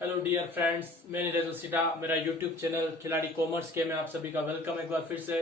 Hello dear friends, मैं नीरज वसीटा। मेरा YouTube channel खिलाड़ी कॉमर्स के में आप सभी का वेलकम। एक बार फिर से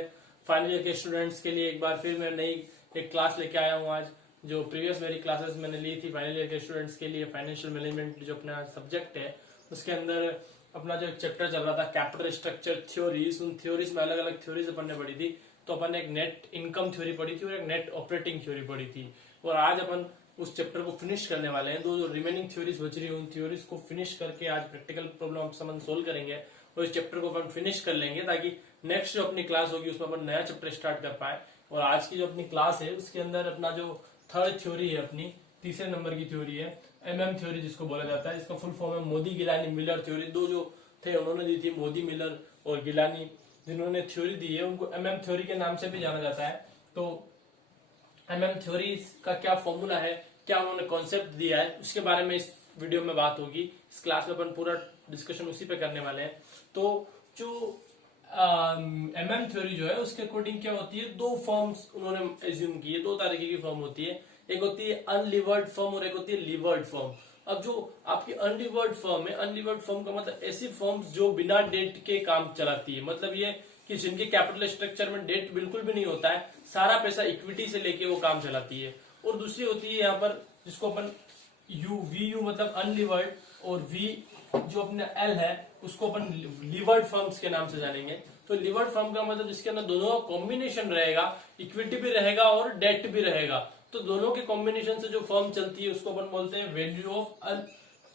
फाइनल ईयर के स्टूडेंट्स के लिए एक बार फिर मैं नई एक क्लास लेके आया हूँ आज। जो प्रीवियस मेरी क्लासेस मैंने ली थी फाइनल ईयर के स्टूडेंट्स के लिए, फाइनेंशियल मैनेजमेंट जो अपना सब्जेक्ट है उसके अंदर अपना जो एक चैप्टर चल रहा था कैपिटल स्ट्रक्चर थ्योरीज, उन थ्योरीज में अलग अलग थ्योरीज अपन ने पढ़ी थी। तो अपन ने एक नेट इनकम थ्योरी पढ़ी थी और एक नेट ऑपरेटिंग थ्योरी पढ़ी थी। और आज अपन उस चैप्टर को फिनिश करने वाले हैं। दो जो रिमेनिंग थ्योरीज बच रही है उन थ्योरीज को फिनिश करके आज प्रैक्टिकल प्रॉब्लम अपन सोल्व करेंगे और इस चैप्टर को अपन फिनिश कर लेंगे ताकि नेक्स्ट जो अपनी क्लास होगी उसमें अपन नया चैप्टर स्टार्ट कर पाए। और आज की जो अपनी क्लास है उसके अंदर अपना जो थर्ड थ्योरी है, अपनी तीसरे नंबर की थ्योरी है एमएम थ्योरी जिसको बोला जाता है। इसका फुल फॉर्म है मोदी गिलानी मिलर थ्योरी। दो जो थे उन्होंने दी थी, मोदी मिलर और गिलानी, जिन्होंने थ्योरी दी है उनको एमएम थ्योरी के नाम से भी जाना जाता है। तो एमएम थ्योरी का क्या फॉर्मूला है, क्या उन्होंने कॉन्सेप्ट दिया है, उसके बारे में इस वीडियो में बात होगी। इस क्लास में अपन पूरा डिस्कशन उसी पे करने वाले हैं। तो जो एमएम थ्योरी जो है उसके अकॉर्डिंग क्या होती है, दो फॉर्म्स उन्होंने एज्यूम की है। दो तरीके की फॉर्म होती है, एक होती है अनलिवर्ड फॉर्म और एक होती है लिवर्ड फॉर्म। अब जो आपकी अनलिवर्ड फॉर्म है, अनलिवर्ड फॉर्म का मतलब ऐसी फॉर्म्स जो बिना डेट के काम चलाती है। मतलब ये कि जिनके कैपिटल स्ट्रक्चर में डेट बिल्कुल भी नहीं होता है, सारा पैसा इक्विटी से लेके वो काम चलाती है। और दूसरी होती है यहाँ पर जिसको अपन वी यू मतलब अनलिवर्ड, और वी जो अपना एल है उसको अपन लिवर्ड फर्म्स के नाम से जानेंगे। तो लिवर्ड फर्म का मतलब जिसके अंदर दोनों का कॉम्बिनेशन रहेगा, इक्विटी भी रहेगा और डेट भी रहेगा। तो दोनों के कॉम्बिनेशन से जो फर्म चलती है उसको अपन बोलते हैं वैल्यू ऑफ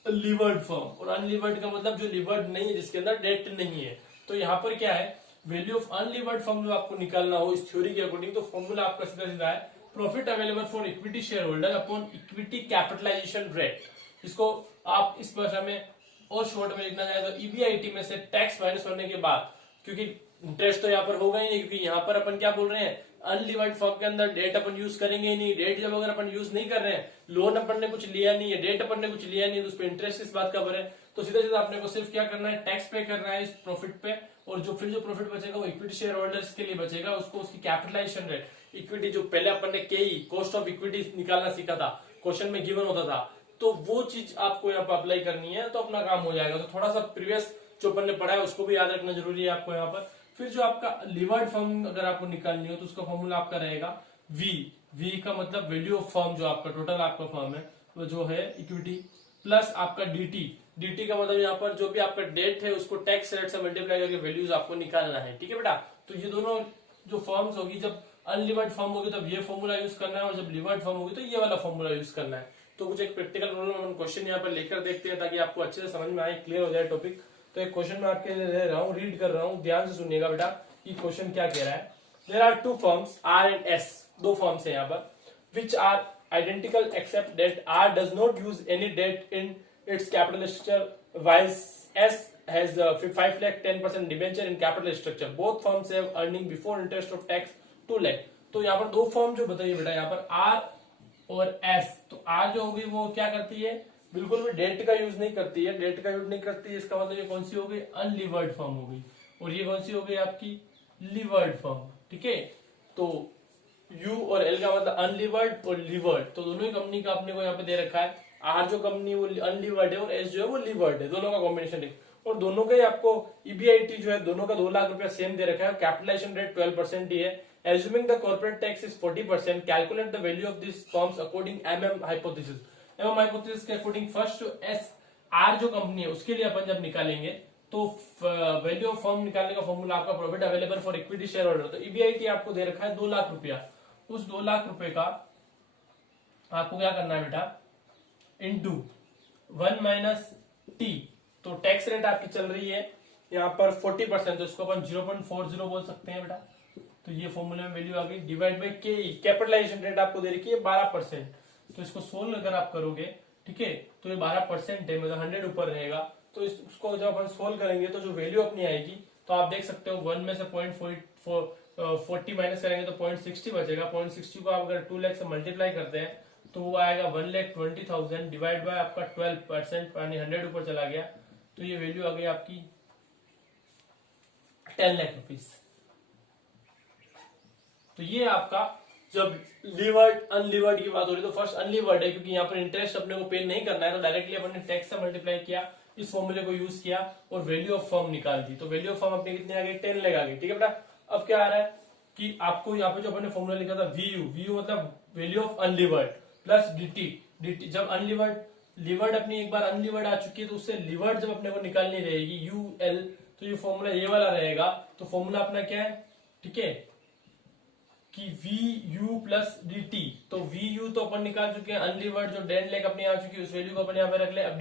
लिवर्ड फर्म। और अनलिवर्ड का मतलब जो लिवर्ड नहीं है, जिसके अंदर डेट नहीं है। तो यहाँ पर क्या है, वैल्यू ऑफ अनलिवर्ड फर्म जो आपको निकालना हो इस थ्योरी के अकॉर्डिंग, तो फॉर्मूला आपका सीधा सीधा है profit available for equity shareholder upon equity capitalisation rate. इसको आप इस भाषा में और शॉर्ट में लिखना चाहे तो ईबीआईटी में से टैक्स माइनस होने के बाद, क्योंकि इंटरेस्ट तो यहाँ पर होगा ही नहीं, क्योंकि यहाँ पर अपन क्या बोल रहे हैं अनलिवर्ड फॉर्म के अंदर डेट अपन यूज करेंगे ही नहीं। डेट जब अगर अपन यूज नहीं कर रहे हैं, लोन अपन ने कुछ लिया नहीं है, डेट अपन ने कुछ लिया नहीं है, तो उस पर इंटरेस्ट किस बात का भरे। तो सीधा सीधा अपने को सिर्फ क्या करना है, टैक्स पे करना है इस प्रॉफिट पे। और जो फिर जो प्रॉफिट बचेगा वो इक्विटी शेयर होल्डर्स के लिए बचेगा, उसको उसकी कैपिटलाइजेशन रेट, इक्विटी जो पहले अपन ने कॉस्ट ऑफ इक्विटी निकालना सीखा था, क्वेश्चन में गिवन होता था, तो वो चीज आपको यहाँ पर अप्लाई करनी है तो अपना काम हो जाएगा। तो थोड़ा सा प्रीवियस जो अपन ने पढ़ा है उसको भी याद रखना जरूरी है आपको यहाँ पर। फिर जो आपका लिवर्ड फॉर्म अगर आपको निकालनी हो तो उसका फॉर्मूला आपका रहेगा वी का मतलब वैल्यू ऑफ फर्म, जो आपका टोटल आपका फर्म है वो जो है इक्विटी, प्लस आपका डी का मतलब यहाँ पर जो भी आपका डेट है उसको टैक्स रेट से मल्टीप्लाई करके वैल्यूज आपको निकालना है। ठीक है बेटा। तो ये दोनों जो फॉर्म्स होगी, जब अनलिवर्ड फॉर्म होगी तब ये फॉर्मूला यूज करना है, और जब लिवर्ड फॉर्म होगी तो ये वाला फॉर्मूला यूज करना है। तो कुछ एक प्रैक्टिकल प्रॉब्लम क्वेश्चन यहाँ पर लेकर देखते हैं ताकि आपको अच्छे से समझ में आए, क्लियर हो जाए टॉपिक। तो एक क्वेश्चन मैं आपके लिए ले रहा हूँ, रीड कर रहा हूँ, ध्यान से सुनिएगा बेटा कि क्वेश्चन क्या कह रहा है। There are two firms R and S, दो फर्म्स है यहाँ पर, which are identical except that R does not use any debt in its capital structure while S has 5 lakh 10% debenture in capital structure. Both firms have earning before interest of tax 2 lakh. तो यहाँ पर दो firm जो बताइए बेटा, यहाँ पर R और S। तो R जो होगी वो क्या करती है, बिल्कुल भी डेट का यूज नहीं करती है, डेट का यूज नहीं करती है, इसका मतलब ये कौन सी हो गई, अनलिवर्ड फर्म हो गई। और ये कौन सी हो गई आपकी, लिवर्ड फर्म। ठीक है। तो U और L का मतलब अनलिवर्ड और लिवर्ड, तो दोनों ही कंपनी का अपने को यहाँ पे दे रखा है। आर जो कंपनी वो अनलिवर्ड है और एस जो है वो लिवर्ड है, दोनों का कॉम्बिनेशन है। और दोनों का ही आपको ईबीआईटी जो है दोनों का 2 लाख रुपया सेम दे रखा है। कैपिटलाइजेशन रेट 12% ही है। Assuming the corporate tax is 40%, calculate the value of this firms according MM hypothesis. MM hypothesis के अकॉर्डिंग फर्स्ट एस आर जो कंपनी है उसके लिए अपन जब निकालेंगे तो वैल्यू ऑफ फर्म निकालने का फॉर्मूला आपका profit available for equity share holder. तो ईबीआईटी आपको दे रखा है 2 लाख रुपया। उस 2 लाख रुपए का आपको क्या करना है बेटा, इंटू 1 माइनस टी। तो टैक्स रेट आपकी चल रही है यहाँ पर 40%, तो इसको अपन 0.40 बोल सकते हैं बेटा। तो ये फॉर्मूले में वैल्यू आ गई, डिवाइड बाई के। कैपिटलाइजेशन रेट आपको दे रखी है 12%। तो इसको सोल्व अगर आप करोगे, ठीक है, तो ये 12% है, मतलब 100 ऊपर रहेगा। तो उसको जब अपन सोल्व करेंगे तो जो वैल्यू अपनी आएगी, तो आप देख सकते हो 1 में से 0.40 माइनस करेंगे तो 0.60 बचेगा। 0.60 को आप अगर 2 लाख से मल्टीप्लाई करते हैं तो वो आएगा 1,20,000 डिवाइड बाय आपका 12%, यानी 100 ऊपर चला गया। तो ये वैल्यू आ गई आपकी 10 लाख रुपीज। तो ये आपका जब लिवर्ड अनलिवर्ड की बात हो रही है तो फर्स्ट अनलिवर्ड है, क्योंकि यहाँ पर इंटरेस्ट अपने को पे नहीं करना है, तो डायरेक्टली अपन ने टैक्स से मल्टीप्लाई किया। इस फॉर्मूले को यूज किया और वैल्यू ऑफ फर्म निकाल दी, तो वैल्यू ऑफ फर्म अपनी कितनी आ गई 10 लाख आ गई। ठीक है बेटा, अब क्या आ रहा है कि आपको यहाँ पे जो अपने फॉर्मूला लिखा था वीयू मतलब value of unlevered plus dt जब अनलिवर्ड लिवर्ड अपनी एक बार अनलिवर्ड आ चुकी है तो उससे लिवर्ड जब अपने को निकालनी रहेगी यूएल, तो ये फॉर्मूला ये वाला रहेगा। तो फॉर्मूला अपना क्या है, ठीक है, कि V U plus D T. तो वी यू तो अपन निकाल चुके हैं, अनलिवर्ड जो डेड लेग अपनी आ चुकी है उस वैल्यू को अपन यहाँ पे रख ले। अब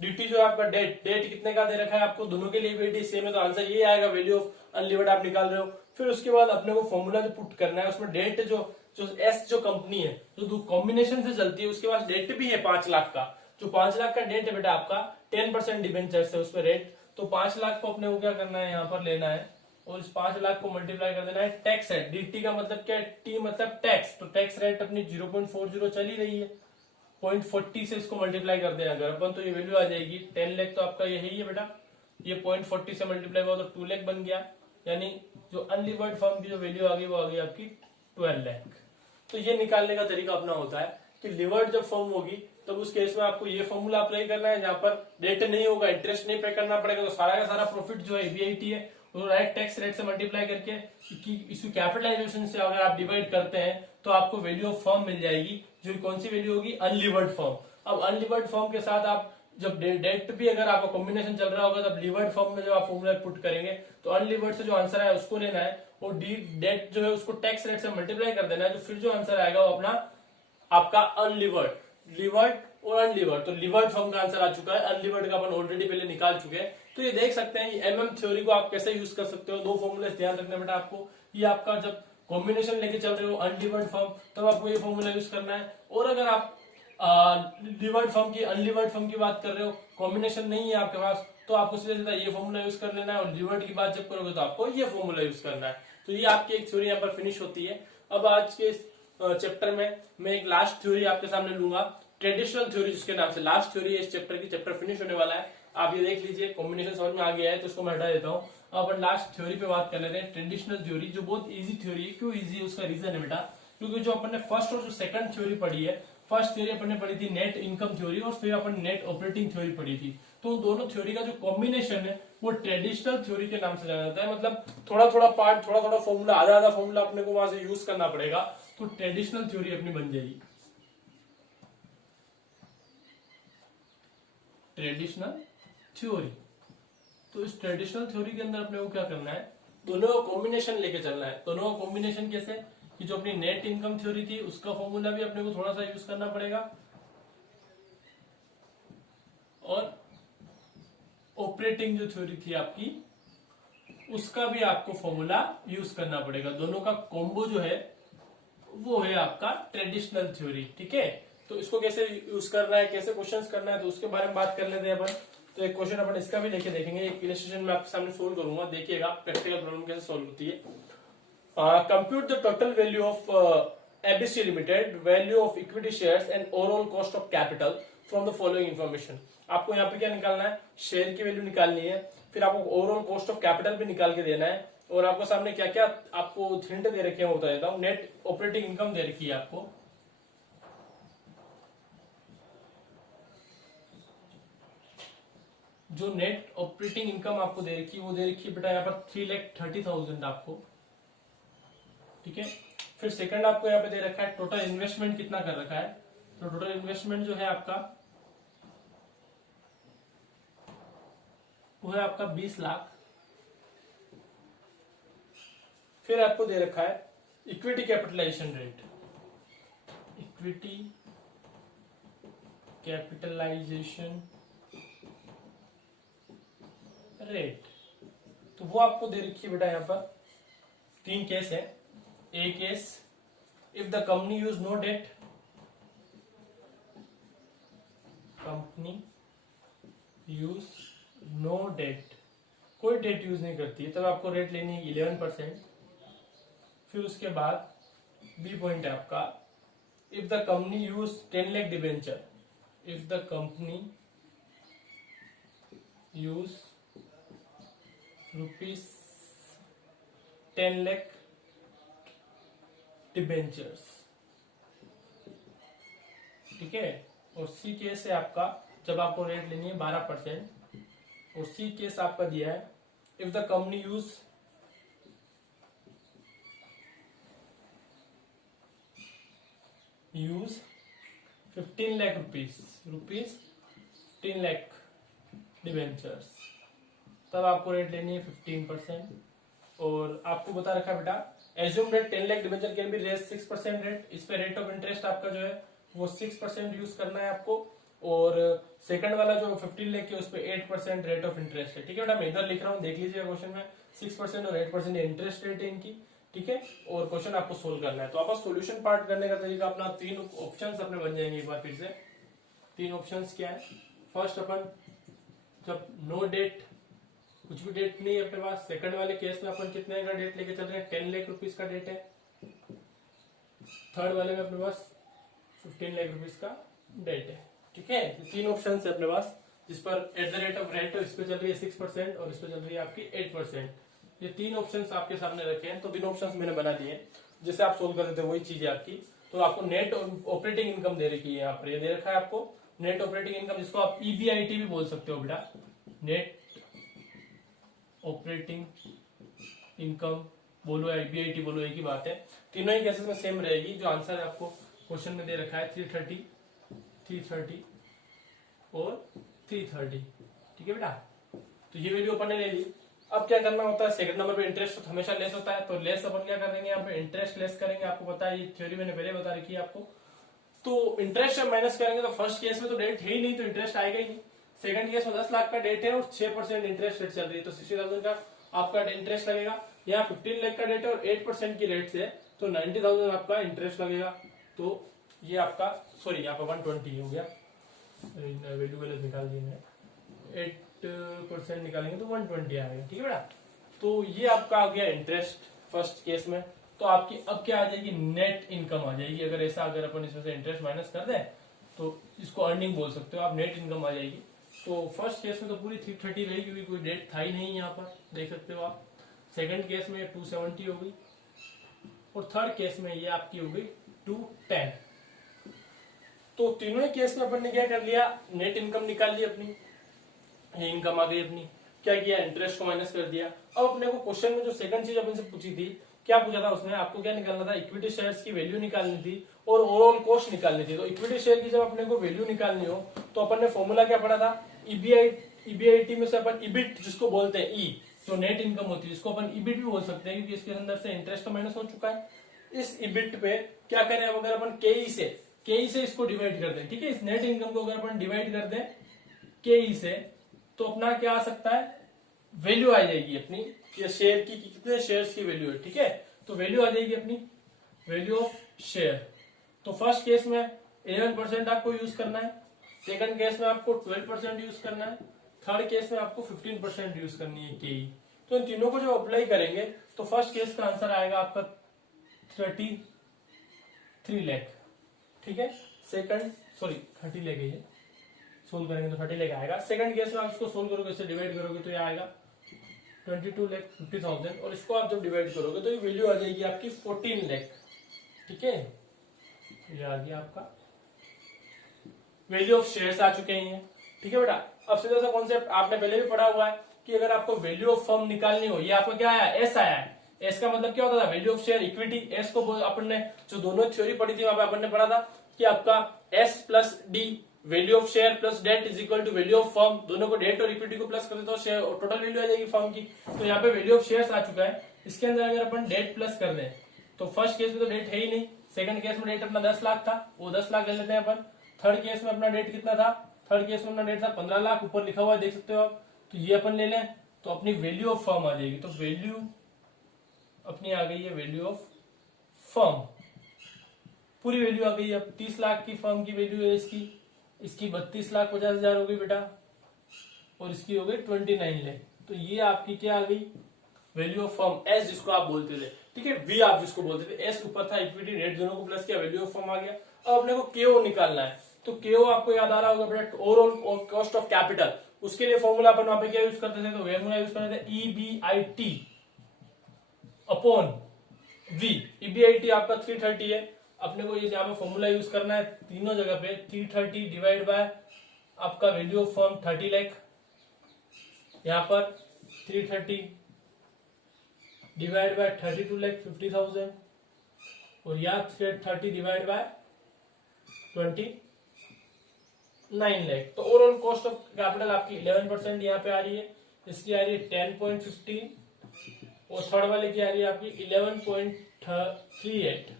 dt जो आपका डेट कितने का दे रखा है आपको, दोनों के लिए भी सेम है, तो आंसर ये आएगा, वैल्यू ऑफ अनलिवर्ड आप निकाल रहे हो। फिर उसके बाद अपने को फॉर्मूला जो पुट करना है उसमें डेट जो एस जो कंपनी है जो कॉम्बिनेशन से चलती है उसके पास डेट भी है 5 लाख का। जो 5 लाख का डेट है बेटा आपका 10% डिबेंचर है उसमें रेट, तो 5 लाख को अपने को क्या करना है यहाँ पर लेना है और इस 5 लाख को मल्टीप्लाई कर देना है टैक्स रेट। dt का मतलब क्या है, टी मतलब टैक्स, तो टैक्स रेट अपनी 0.40 चल ही रही है, 0.40 से इसको मल्टीप्लाई कर देना अगर अपन, तो ये वैल्यू आ जाएगी 10 लाख। तो आपका यही है बेटा, ये 0.40 से मल्टीप्लाई हुआ तो 2 लाख बन गया, यानी जो अनलिवर्ड फर्म की जो वैल्यू आ गई वो आ गई आपकी 12 लाख। तो ये निकालने का तरीका अपना होता है कि लिवर्ड जब फर्म होगी तब उस केस में आपको ये फॉर्मूला अप्लाई करना है, जहां पर डेट नहीं होगा, इंटरेस्ट नहीं पे करना पड़ेगा, तो सारा का सारा प्रॉफिट जो है ईबीआईटी है वो डायरेक्ट टैक्स रेट से मल्टीप्लाई करके इसकी कैपिटलाइजेशन से अगर आप डिवाइड करते हैं तो आपको वैल्यू ऑफ फर्म मिल जाएगी, जो कौन सी वैल्यू होगी, अनलिवर्ड फर्म। अब अनलिवर्ड फर्म के साथ आप जब डेट भी अगर आपका कॉम्बिनेशन चल रहा होगा तब लिवर्ड फर्म में जब आप फॉर्मूला पुट करेंगे तो अनलिवर्ड से जो आंसर है उसको लेना है और डेट जो है उसको टैक्स रेट से मल्टीप्लाई कर देना है, तो फिर जो आंसर आएगा वो अपना आपका अनलिवर्ड, लिवर्ड और अनलिवर्ड। तो लिवर्ड फॉर्म का आंसर आ चुका है, अनलिवर्ड का अपन ऑलरेडी पहले निकाल चुके हैं। तो ये देख सकते हैं एमएम थ्योरी को आप कैसे यूज कर सकते हो। दो फॉर्मूले ध्यान रखना बेटा आपको, ये आपका जब कॉम्बिनेशन लेके चल रहे हो अनलिवर्ड फॉर्म तब आपको ये फॉर्मूला यूज करना है, और अगर आप लिवर्ड फॉर्म की अनलिवर्ड फॉर्म की बात कर रहे हो, कॉम्बिनेशन नहीं है आपके पास, तो आपको सीधा सीधा ये फॉर्मूला यूज कर लेना है, और लिवर्ड की बात जब करोगे तो आपको ये फॉर्मूला यूज करना है। तो ये आपकी एक थ्योरी यहाँ पर फिनिश होती है। अब आज के चैप्टर में मैं एक लास्ट थ्योरी आपके सामने लूंगा, ट्रेडिशनल थ्योरी जिसके नाम से लास्ट थ्योरी है इस चैप्टर की, चैप्टर फिनिश होने वाला है। आप ये देख लीजिए, कॉम्बिनेशन समझ में आ गया है तो इसको मैं हटा देता हूँ। अपन लास्ट थ्योरी पे बात कर लेते हैं, ट्रेडिशनल थ्योरी, जो बहुत इजी थ्योरी है। क्यों इजी है उसका रीजन है बेटा, क्योंकि जो अपन ने फर्स्ट और जो सेकंड थ्योरी पढ़ी है, फर्स्ट थ्योरी अपन ने पढ़ी थी नेट इनकम थ्योरी और फिर अपन नेट ऑपरेटिंग थ्योरी पढ़ी थी, तो दोनों थ्योरी का जो कॉम्बिनेशन है वो ट्रेडिशनल थ्योरी के नाम से जाना जाता है। मतलब थोड़ा थोड़ा पार्ट, थोड़ा थोड़ा फॉर्मूला, आधा आधा फॉर्मूला अपने को वहां से यूज करना पड़ेगा, तो ट्रेडिशनल थ्योरी अपनी बन जाएगी ट्रेडिशनल थ्योरी। तो इस ट्रेडिशनल थ्योरी के अंदर अपने को क्या करना है, दोनों का कॉम्बिनेशन लेके चलना है। दोनों का कॉम्बिनेशन कैसे, कि जो अपनी नेट इनकम थ्योरी थी उसका फॉर्मूला भी अपने को थोड़ा सा यूज करना पड़ेगा, और ऑपरेटिंग जो थ्योरी थी आपकी उसका भी आपको फॉर्मूला यूज करना पड़ेगा। दोनों का कॉम्बो जो है वो है आपका ट्रेडिशनल थ्योरी। ठीक है, तो इसको कैसे यूज करना है, कैसे क्वेश्चंस करना है, तो उसके बारे में बात कर लेते हैं अपन। तो एक क्वेश्चन अपन इसका भी लेके देखेंगे, एक इलस्ट्रेशन में आपके सामने सोल्व करूंगा, देखिएगा प्रैक्टिकल प्रॉब्लम कैसे सोल्व होती है। Compute the total value of ABC limited, value of equity shares and overall cost of capital from the following information. आपको यहाँ पे क्या निकालना है, शेयर की वैल्यू निकालनी है, फिर आपको ओवरऑल कॉस्ट ऑफ कैपिटल भी निकाल के देना है, और आपको सामने क्या क्या आपको हिंट दे रखे हैं बता देता हूँ। नेट ऑपरेटिंग इनकम दे रखी है आपको, जो नेट ऑपरेटिंग इनकम आपको दे रखी है वो दे रखी है बेटा यहाँ पर 3,30,000 आपको। ठीक है, फिर सेकंड आपको यहाँ पे दे रखा है टोटल इन्वेस्टमेंट कितना कर रखा है, तो टोटल इन्वेस्टमेंट जो है आपका वो है आपका 20 लाख। फिर आपको दे रखा है equity capitalisation rate, equity capitalisation rate, तो वो आपको दे रखी है बेटा यहाँ पर। 3 केस है। A case, if the company use no date, company use no date, कोई डेट यूज नहीं करती है, तब आपको रेट लेनी है 11%। फिर उसके बाद बी पॉइंट है आपका, if the company use 10 lakh debenture, if the company use ₹10 lakh debentures. ठीक है, और सी केस है आपका, जब आपको रेट लेनी है 12%, और सी केस आपका दिया है if the company use use 15 lakh rupees 15 lakh debentures, तब आपको रेट लेनी है 15%। और आपको बता रखा है बेटा assume rate 10 lakh debenture can be raise 6% rate, इस पे रेट ऑफ इंटरेस्ट आपका जो है वो 6% यूज करना है आपको। और सेकंड वाला जो 15 लाख के उस पे 8% रेट ऑफ इंटरेस्ट है। ठीक है बेटा, मैं इधर लिख रहा हूँ, देख लीजिए क्वेश्चन में 6% और 8% इंटरेस्ट रेट है इनकी। ठीक है, और क्वेश्चन आपको सोल्व करना है। तो आपका सोल्यूशन पार्ट करने का तरीका अपना 3 ऑप्शंस अपने बन जाएंगे। एक बार फिर से 3 ऑप्शंस क्या है। फर्स्ट अपन जब नो डेट, कुछ भी डेट नहीं है अपने पास। सेकंड वाले केस में अपन कितने का डेट लेके चल रहे हैं, 10 लाख रुपीज का डेट है। थर्ड वाले में अपने पास 15 लाख रुपीज का डेट है। ठीक है, 3 ऑप्शन है अपने पास, जिस पर at the rate of rate इस पे चल रही है 6% और इस पे चल रही है आपकी 8%। ये 3 ऑप्शंस आपके सामने रखे हैं, तो 3 ऑप्शंस मैंने बना दिए, जिससे आप सोल्व कर देते वही चीज है आपकी। तो आपको नेट ऑपरेटिंग इनकम दे रखी है यहाँ पर, ये दे रखा है आपको नेट ऑपरेटिंग इनकम, जिसको आप ईबीआईटी भी बोल सकते हो बेटा। नेट ऑपरेटिंग इनकम बोलो या ईबीआईटी बोलो, एक ही बात है। तीनों ही केसेस में सेम रहेगी। जो आंसर है आपको क्वेश्चन में दे रखा है 330 और 330। ठीक है बेटा, तो ये वैल्यू अपन ने ले ली। अब क्या करना होता है, सेकंड नंबर पे इंटरेस्ट तो हमेशा लेस होता है, तो लेस अपन क्या करेंगे यहाँ पे, इंटरेस्ट लेस करेंगे। आपको पता है, ये थ्योरी मैंने पहले बता रखी है आपको। तो इंटरेस्ट जब माइनस करेंगे तो फर्स्ट केस में तो डेट है ही नहीं, तो इंटरेस्ट आएगा ही नहीं। सेकंड केस में 10 लाख का डेट है और 6% इंटरेस्ट रेट चल रही है, तो 60,000 का आपका इंटरेस्ट लगेगा। यहाँ 15 लाख का डेट है और 8% की रेट से, तो 90,000 आपका इंटरेस्ट लगेगा। तो ये आपका सॉरी यहाँ पे 120 हो गया, वैल्यू वैल्यू निकाल दिए मैंने, 8% निकालेंगे तो 120 आएगा। ठीक है बेटा, तो ये आपका आ गया इंटरेस्ट फर्स्ट केस में। तो आपकी अब क्या आ जाएगी, नेट इनकम आ जाएगी। अगर ऐसा अगर अपन इसमें से इंटरेस्ट माइनस कर दें तो इसको अर्निंग बोल सकते हो आप, नेट इनकम आ जाएगी। तो फर्स्ट केस में तो पूरी 330 रहेगी क्योंकि कोई डेट था ही नहीं यहाँ पर, देख सकते हो आप। सेकंड केस में 270 हो गई और थर्ड केस में ये आपकी हो गई 210। तो तीनों ही केस में अपन ने क्या कर लिया, नेट इनकम निकाल ली अपनी, ये इनकम आ गई अपनी। क्या किया, इंटरेस्ट को माइनस कर दिया। अब अपने को क्वेश्चन में जो सेकंड चीज अपन से पूछी थी, क्या पूछा था उसमें, आपको क्या निकालना था, इक्विटी शेयर्स की वैल्यू निकालनी थी और ओवरऑल कॉस्ट निकालनी थी। तो इक्विटी शेयर की जब अपने को वैल्यू निकालनी हो तो अपन ने फॉर्मूला क्या पढ़ा था, ईबीआईटी में से अपन ईबिट जिसको बोलते हैं, ई जो नेट इनकम होती है, इसको अपन ईबिट भी बोल सकते हैं क्योंकि इसके अंदर से इंटरेस्ट तो माइनस हो चुका है। इस ईबिट पे क्या करें, अब अगर अपन केई से इसको डिवाइड कर दें, ठीक है, इस नेट इनकम को अगर अपन डिवाइड कर दें केई से, तो अपना क्या आ सकता है, वैल्यू आ जाएगी अपनी कि शेयर की कितने शेयर्स की वैल्यू है। ठीक है, तो वैल्यू आ जाएगी अपनी वैल्यू ऑफ शेयर। तो फर्स्ट केस में 11% आपको यूज करना है, सेकंड केस में आपको 12% यूज करना है, थर्ड केस में आपको 15% यूज करनी है केई। तो इन तीनों को जो अप्लाई करेंगे तो फर्स्ट केस का आंसर आएगा आपका 33 लाख। ठीक है, सेकंड 30 लाख है, ये सोल्व करेंगे तो 30 लाख आएगा। सेकंड केस में आप इसको सोल्व करोगे, इससे डिवाइड करोगे तो ये आएगा 22,50,000 और इसको आप जब डिवाइड करोगे तो ये वैल्यू आ जाएगी आपकी 14 लाख। ठीक है, ये आ गया आपका वैल्यू ऑफ शेयर्स आ चुके हैं। ठीक है बेटा, अब सीधा सा कॉन्सेप्ट आपने पहले भी पढ़ा हुआ है कि अगर आपको वैल्यू ऑफ फर्म निकालनी हो, ये आपका क्या आया, एस आया है। एस का मतलब क्या होता था, value of share equity. S को अपन ने जो दोनों थ्योरी पढ़ी थी वहां पे अपन ने पढ़ा था कि आपका S plus D value of share plus debt is equal to value of firm, दोनों को डेट और इक्विटी को प्लस कर देते हो शेयर और टोटल वैल्यू आ जाएगी फर्म की। तो यहाँ पे वैल्यू ऑफ शेयर्स आ चुका है, इसके अंदर अगर अपन डेट प्लस कर दें तो फर्स्ट केस में तो डेट है ही नहीं, सेकंड केस में डेट अपना 10 लाख था, वो 10 लाख ले लेते हैं अपन। थर्ड केस में अपना डेट कितना था, थर्ड केस में अपना डेट था 15 लाख, ऊपर लिखा हुआ है देख सकते हो आप। तो ये अपन ले लें तो अपनी वैल्यू ऑफ फर्म आ जाएगी। तो वैल्यू अपनी आ गई है वैल्यू ऑफ फर्म, पूरी वैल्यू आ गई है। अब 30 लाख की फर्म की वैल्यू है इसकी 32,50,000 हो गई बेटा, और इसकी हो गई 29 लाख। तो ये आपकी क्या आ गई, वैल्यू ऑफ फर्म, एस जिसको आप बोलते थे। ठीक है, वी आप जिसको बोलते थे, एस ऊपर था, इक्विटी रेट दोनों को प्लस किया, वैल्यू ऑफ फर्म आ गया। अब अपने को केओ निकालना है, तो केओ आपको याद आ रहा होगा बेटा, ओवरऑल कॉस्ट ऑफ कैपिटल। उसके लिए फॉर्मूला अपन वहां पे क्या यूज करते थे, तो फॉर्मूला यूज करते थे ईबीआईटी अपॉन वी। ईबीआईटी आपका 330 है, अपने को ये यहाँ पे फॉर्मूला यूज करना है तीनों जगह पे, 330 डिवाइड बाय आपका वैल्यू ऑफ फर्म 30 लाख यहाँ पर 330 डिवाइड बाय 32,50,000 और यहाँ 30 डिवाइड बाय 29 लाख। तो ओवरऑल कॉस्ट ऑफ कैपिटल आपकी 11% यहाँ पे आ रही है, इसकी आ रही है 10.15 और थर्ड वाले की आ रही है आपकी 11.38।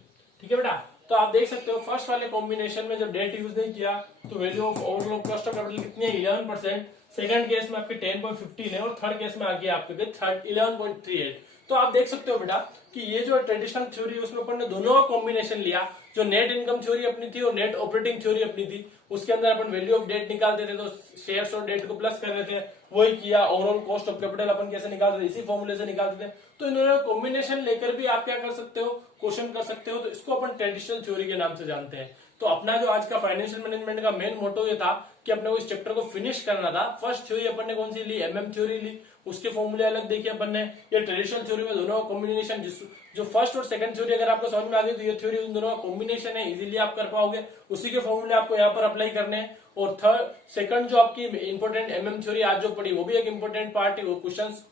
ठीक है बेटा, तो आप देख सकते हो फर्स्ट वाले कॉम्बिनेशन में जब डेट यूज नहीं किया तो value of overall cost of capital कितनी है 11%, सेकंड केस में आपके 10.15 है और थर्ड केस में आ गया आपके 11.38। तो आप देख सकते हो बेटा कि ये जो ट्रेडिशनल थ्योरी है उसमें अपन ने दोनों का कॉम्बिनेशन लिया, जो नेट इनकम थ्योरी अपनी थी और नेट ऑपरेटिंग थ्योरी अपनी थी, उसके अंदर अपन वैल्यू ऑफ डेट निकालते थे तो शेयर्स और डेट को प्लस कर रहे थे, वही किया। ओवरऑल कॉस्ट ऑफ कैपिटल अपन कैसे निकालते थे, इसी फॉर्मूले से निकालते थे। तो इन दोनों कॉम्बिनेशन लेकर भी आप क्या कर सकते हो, क्वेश्चन कर सकते हो। तो इसको अपन ट्रेडिशनल थ्योरी के नाम से जानते हैं। तो अपना जो आज का फाइनेंशियल मैनेजमेंट का मेन मोटो ये था कि अपने को इस चैप्टर को फिनिश करना था। फर्स्ट थ्योरी अपन ने कौन सी ली, एमएम थ्योरी ली, उसके फॉर्मूले अलग देखे अपन ने। ये ट्रेडिशनल थ्योरी में दोनों का कॉम्बिनेशन, जो फर्स्ट और सेकंड थ्योरी अगर आपको समझ में आ गई तो ये थ्योरी उन दोनों का कॉम्बिनेशन है, इजीली आप कर पाओगे। उसी के फॉर्मूले आपको यहाँ पर अप्लाई करने हैं। और थर्ड सेकंड जो आपकी इंपोर्टेंट एमएम थ्योरी आज जो पड़ी वो भी एक इंपोर्टेंट पार्ट है। वो क्वेश्चंस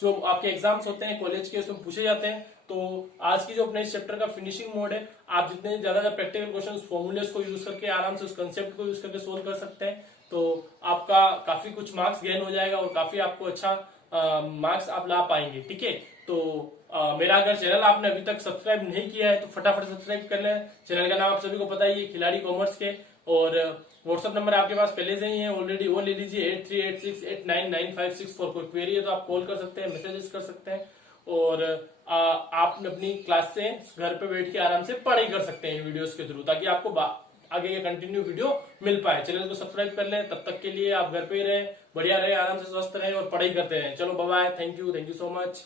जो आपके एग्जाम्स होते हैं कॉलेज के उसमें पूछे जाते हैं। तो आज की जो अपने इस चैप्टर का फिनिशिंग मोड है, आप जितने ज्यादा प्रैक्टिकल क्वेश्चंस फॉर्मूलेस को यूज करके आराम से उस कंसेप्ट को यूज करके सोल्व कर सकते हैं। तो आपका काफी कुछ मार्क्स गेन हो जाएगा और काफी आपको अच्छा मार्क्स आप ला पाएंगे। ठीक है, तो मेरा अगर चैनल आपने अभी तक सब्सक्राइब नहीं किया है तो फटाफट सब्सक्राइब कर लें। चैनल का नाम आप सभी को पता ही है, खिलाड़ी कॉमर्स के। और व्हाट्सएप नंबर आपके पास पहले से ही है ऑलरेडी, वो ले लीजिए 8386899564। कोई क्वेरी है तो आप कॉल कर सकते हैं, मैसेजेस कर सकते हैं और आप अपनी क्लास से घर पे बैठ के आराम से पढ़ाई कर सकते हैं वीडियोस के थ्रू, ताकि आपको आगे के कंटिन्यू वीडियो मिल पाए। चैनल को सब्सक्राइब कर लें। तब तक के लिए आप घर पे ही रहे, बढ़िया रहे, आराम से स्वस्थ रहे और पढ़ाई करते रहे। चलो bye bye, thank you so much.